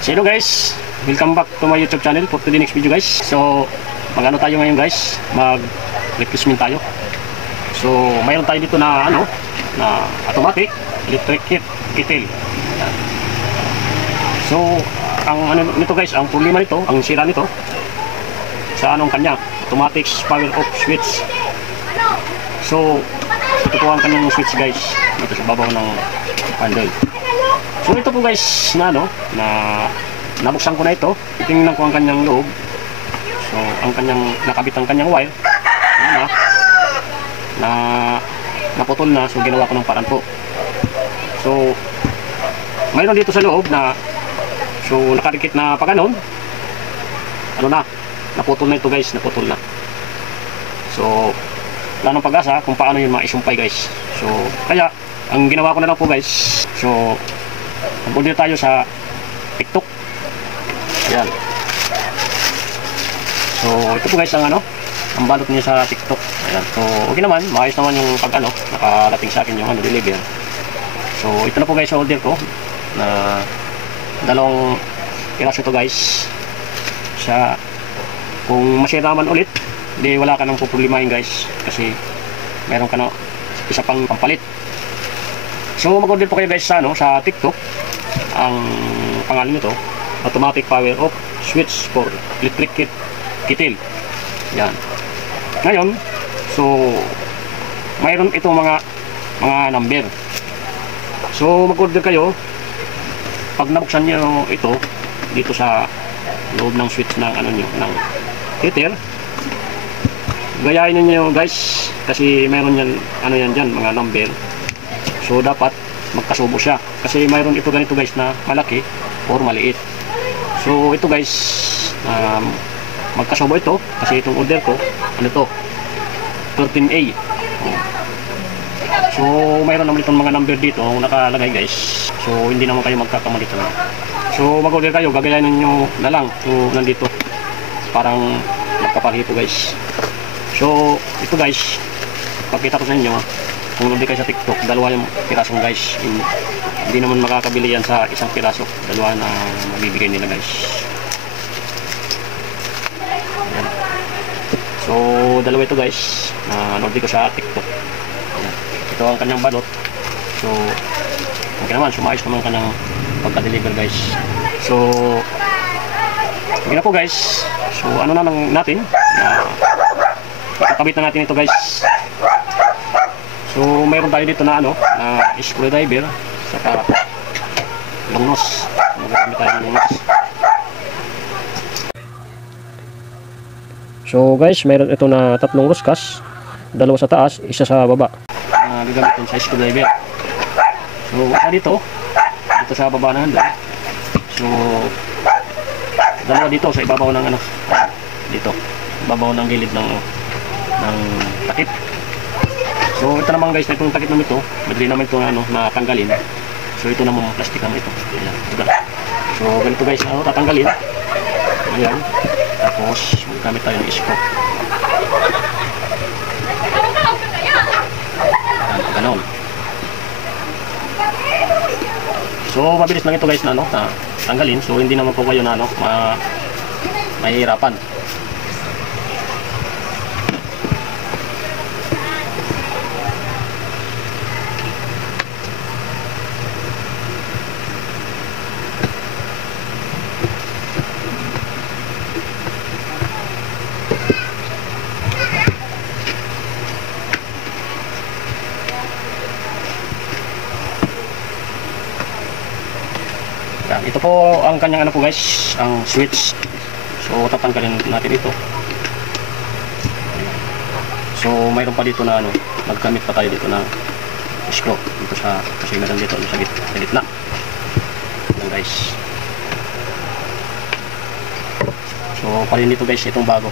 So hello guys, welcome back to my YouTube channel for the next video guys. So magano tayo ngayon guys, mag replacement tayo. So mayroon tayo dito na na automatic electric kettle. So ang nito guys, ang problema nito, ang sira nito sa kanya, automatic power off switch. So ito po ang kanyang switch guys, dito sa babaw ng handle. So ito po guys na nabuksan ko na ito. Tingnan ko ang kanyang loob. So ang kanyang nakabit ang kanyang wire na naputol na. So ginawa ko ng paraan po. So mayroon dito sa loob na nakadikit na pa ganon. Naputol na ito guys, naputol na. So wala nang pag-asa kung paano yun maisumpay guys. So kaya ang ginawa ko na lang po guys, so mag-order tayo sa TikTok. Ayan. So ito po guys ang ang balot niya sa TikTok. Ayan. So okay naman, maayos naman yung pag nakarating sa akin yung deliver. So ito na po guys sa order ko na dalawang piraso to guys. Kung masira man ulit, di wala ka nang problemahin guys, kasi meron ka na isa pang pampalit. So mag-order po kayo guys sa TikTok. Ang pangalan nito, automatic power off switch for electric kettle. Yan. Ngayon, so mayroon itong mga number. So mag-order kayo. Pag nabuksan niyo ito dito sa loob ng switch ng ng heater, gayahin niyo guys, kasi mayroon yan diyan mga number. So dapat magkasubo siya, kasi mayroon ito ganito guys na malaki or maliit. So ito guys, magkasubo ito, kasi itong order ko to 13A. So mayroon naman itong mga number dito nakalagay guys. So hindi naman kayo magkakamali ito. So mag-order kayo, gagayahin niyo na lang. So nandito parang magkapareho po guys. So ito guys, pakita ko sa inyo, kung order kayo sa TikTok, dalawa yung pirasong guys. Hindi naman makakabili yan sa isang piraso, dalawa na mabibigay nila guys. Ayan. So dalawa ito guys na order ko sa TikTok. Ayan. Ito ang kanyang balot. So okay naman, sumayos naman ka ng pagka-deliver guys. So okay na po guys. So na lang natin, kabit na natin ito guys. So mayroon tayo dito na screwdriver saka longnos. Magagamit tayo ng longnos. So guys, mayroon ito na tatlong ruskas, dalawa sa taas, isa sa baba. Gagamitin sa screwdriver. So dito sa baba na handle. So dalawa dito sa ibabaw ng dito, ibabaw ng gilid ng takip. So ito naman guys, itong takip naman ito, madali naman ito natanggalin. So ito naman plastic naman ito. Ayan, ito. So ganito guys, tatanggalin. Ayan. Tapos gamit tayo ng scope. Ayan, ganon. So mabilis lang ito guys na tanggalin. So hindi naman po kayo na mahihirapan. Ito po ang kanyang po guys, ang switch. So tatanggalin natin ito. So mayroon pa dito na nagkamit pa tayo dito ng screw dito kasi meron dito sa gitna. Ayan guys. So palin dito guys, itong bago.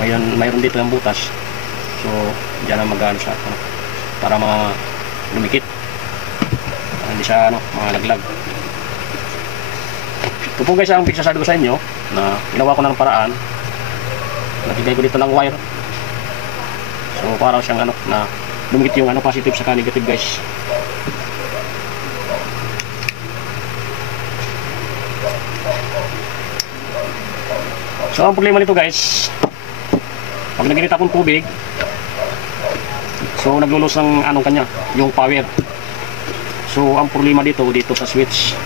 Mayroon dito yung butas. So diyan na magano siya para lumikit. Para hindi siya malaglag. Ito po guys ang pagsasabi ko sa inyo na ginawa ko ng paraan. Nagbigay ko dito ng wire. So para siyang na lumikit yung positive sa negative guys. So ang problema nito guys, pag naginit akong tubig, so naglulos ng anong kanya, yung power. So ang problema dito sa switch.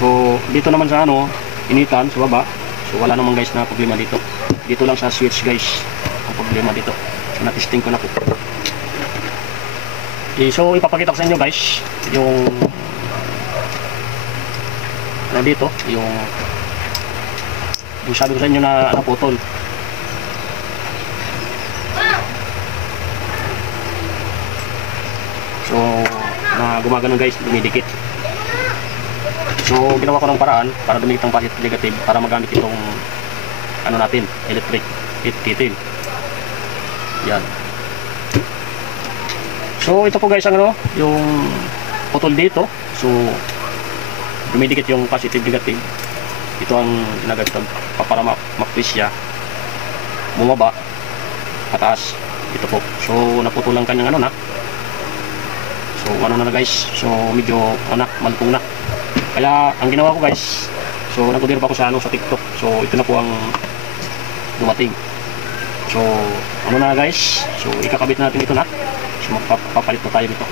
So dito naman sa ano, initan sa baba. So wala naman guys na problema dito. Dito lang sa switch guys ang problema dito. So na-testing ko na po. Okay, so ipapakita ko sa inyo guys yung ano dito, yung sabi ko sa inyo na naputol. So na gumagano guys, dumidikit. So ginawa ko ng paraan para dumikit ang positive negative para magamit itong ano natin, electric heat kettle. Yan. So ito po guys ang ano, yung putol dito. So dumidikit yung positive negative. Ito ang ginagamit para ma-twist siya. Bumaba, pataas. Ito po. So naputulan kanyang ano na. So ano na guys. So medyo malpong na. Kaya ang ginawa ko guys, so nag-order pa ako sa sa TikTok. So ito na po ang dumating. So ano na guys. So ikakabit natin ito na. So magpapalit na tayo nito.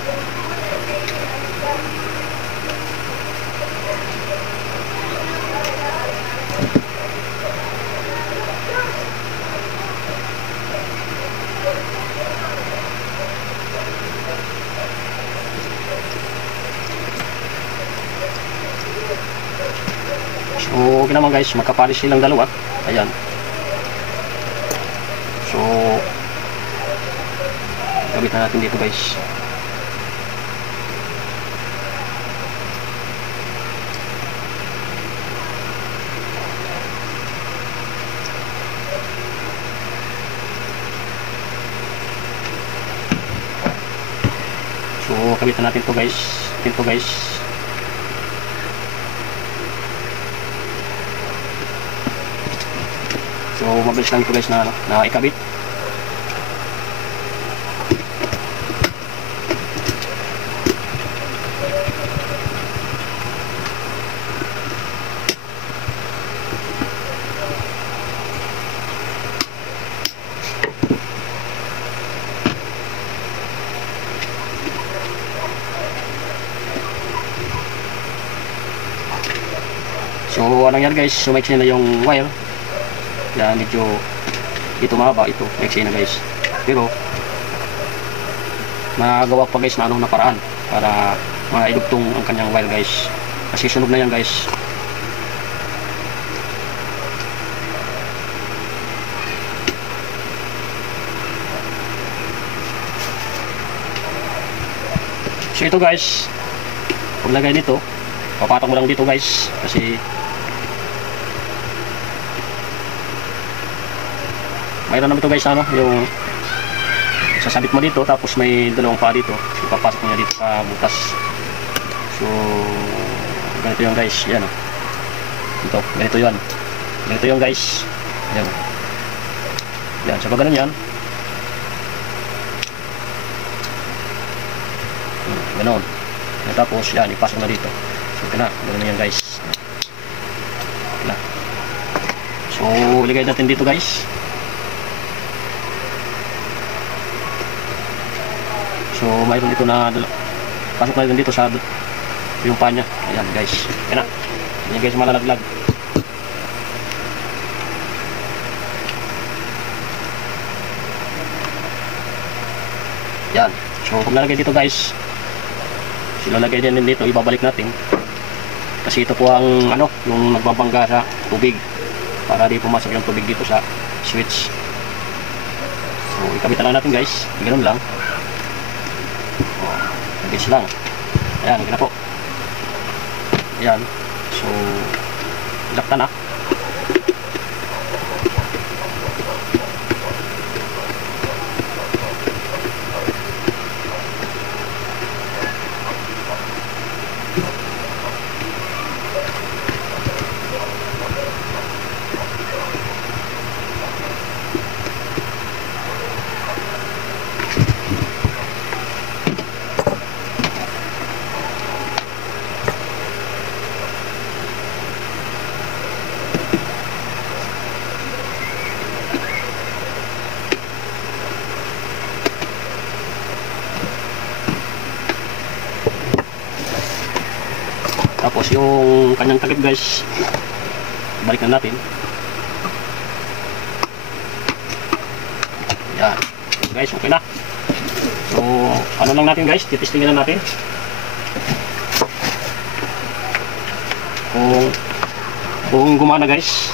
So okay naman guys, magkapares silang dalawa. Ayan. So kabit na natin dito guys. So kabit na natin to guys. Ito guys. So mabilis lang ito guys na ikabit. So anong yan guys, so maiksi na yung wire. Yan medyo ito mahaba, ito maiksi na guys. Pero magawa pa guys na anong naparaan para maidugtong ang kanyang wire guys. Kasi sunog na yan guys. So ito guys, paglagay nito, papatak mo lang dito guys kasi mayroon naman ito guys ano, yung sasabit mo dito tapos may dalawang paa dito, so papasok mo dito sa butas. So ganito yung guys, yan o, ito, ganito yun guys, yan, yan, sa pag ganun yan, ganon, tapos yan, ipasok na dito. So ito na, ganun yan guys. Okay na. So iligay natin dito guys. So mayroon dito na pasok na rin dito sa yung panya. Ayan guys, yan na, yan guys, malalaglag. Yan, so pag nalagay dito guys, silalagay din dito, ibabalik natin kasi ito po ang ano, yung nagbabangga sa tubig para di pumasok yung tubig dito sa switch. So ikabit na lang natin guys, ganoon lang. Mabilis lang. Ayan, gina po. Ayan, so ilaktan na. Tapos yung kanyang takip guys, balikan natin. Yan. Guys, okay na. So, ano lang natin guys, titestingin na natin. Kung gumana guys.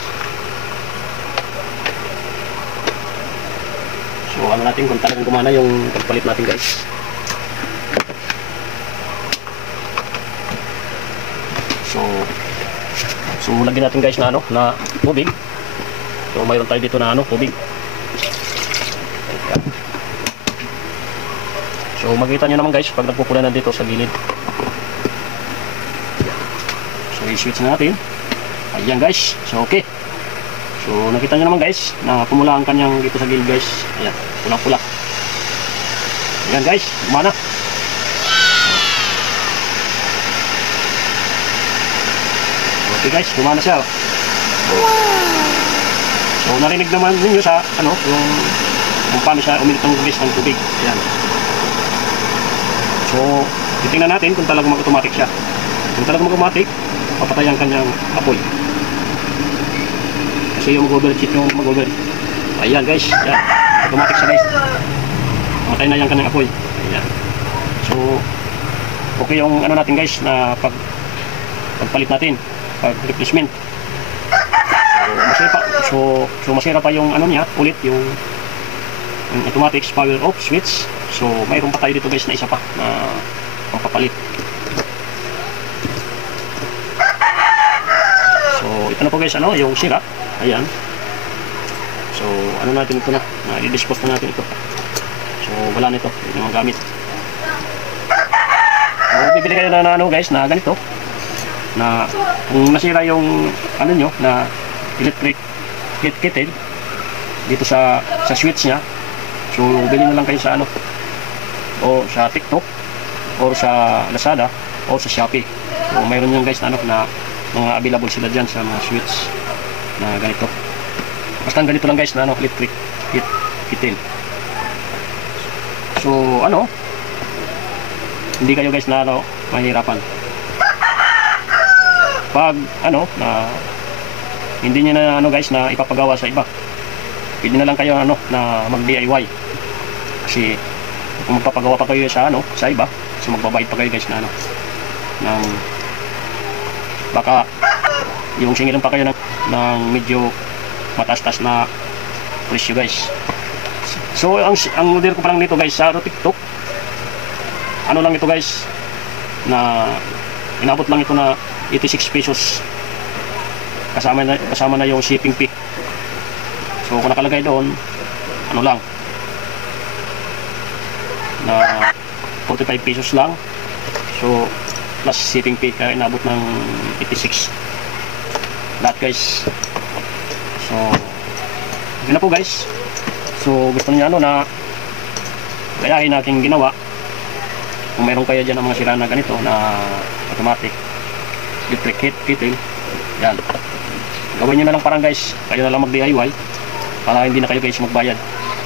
So, ano natin kung talagang gumana yung pagpalit natin guys. So lagyan natin guys na ano, na tubig. So mayroon tayo dito na ano, tubig. Ayan. So makikita nyo naman guys pag nagpupulanan dito sa gilid. So i-switch na natin. Ayan guys. So okay. So nakita nyo naman guys na pumula ang kanyang dito sa gilid guys. Ayan, pulang-pula. Ayan guys, gumana. Okay guys, gumana siya. So narinig naman ninyo sa ano, yung paano siya umilit ng gulis ng tubig. Ayan. So titingnan natin kung talagang mag-automatic siya. Kung talagang mag-automatic, papatay ang kanyang apoy. Kasi yung mag-overheat yung mag-overheat. Ayan guys, ayan. Automatic siya guys. Pamatay na yung kanyang apoy. Ayan. So okay yung ano natin guys na pagpalit natin. Replacement. So masira pa yung ano niya, ulit yung automatic power off switch. So mayroon pa tayo dito guys na isa pa na pampapalit. So ito na po guys ano, yung sira. Ayan. So ano natin ito na, i-dispose na natin ito. So wala nito, hindi naman gamit. So bibili kayo na ano guys na ganito. Na kung nasira yung ano nyo na electric kettle dito sa switch nya, so bili na lang kayo sa ano, o sa TikTok o sa Lazada o sa Shopee. So mayroon yan guys na ano, na mga available sila dyan sa mga switch na ganito. Basta ganito lang guys na ano, electric kettle. So ano, hindi kayo guys na ano, mahirapan pag ano na hindi niyo na ano guys na ipapagawa sa iba. Pwede na lang kayo ano na mag DIY. Kasi kung magpapagawa pa kayo sa ano sa iba, so magbabayad pa kayo guys na ano ng baka yung singilan pa kayo ng medyo mataas-taas na presyo guys. So ang order ko pa lang nito guys sa TikTok, ano lang ito guys na inabot lang ito na 86 pesos kasama na yung shipping fee. So kung nakalagay doon ano lang na 45 pesos lang, so plus shipping fee, kaya inabot ng 86 lahat guys. So yun na po guys. So gusto niyo ano na gayahin natin ginawa. Kung meron kayo dyan ng mga sira na ganito na automatic electric kettle, yan, gawin nyo na lang parang guys, kayo na lang mag DIY para hindi na kayo guys magbayad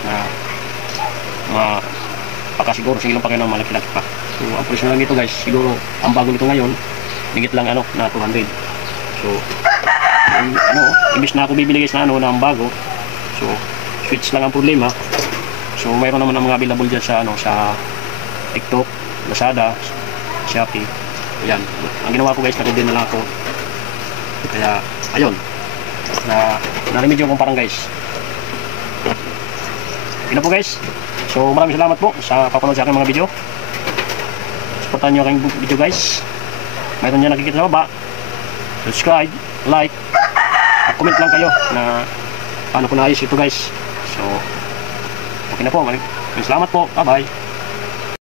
na baka siguro sige lang pa kayo ng malaki-laki pa. So ang presyo lang dito guys, siguro ang bago nito ngayon higit lang ano na 200. So ano, imbis na ako bibili guys na ano na ang bago, so switch lang ang problema. So mayroon naman ang mga available dyan sa ano sa TikTok, Lazada, Shopee. Ayan, ang ginawa ko guys, nag-order na lang ako. Kaya, ayun, na-remedyo kong parang guys. Yun na po guys. So, maraming salamat po sa papanood sa aking mga video. Supportan nyo aking video guys. Mayroon nyo nakikita sa baba. Subscribe, like, comment lang kayo na paano ko naayos ito guys. So, okay na po. Maraming salamat po. Bye bye.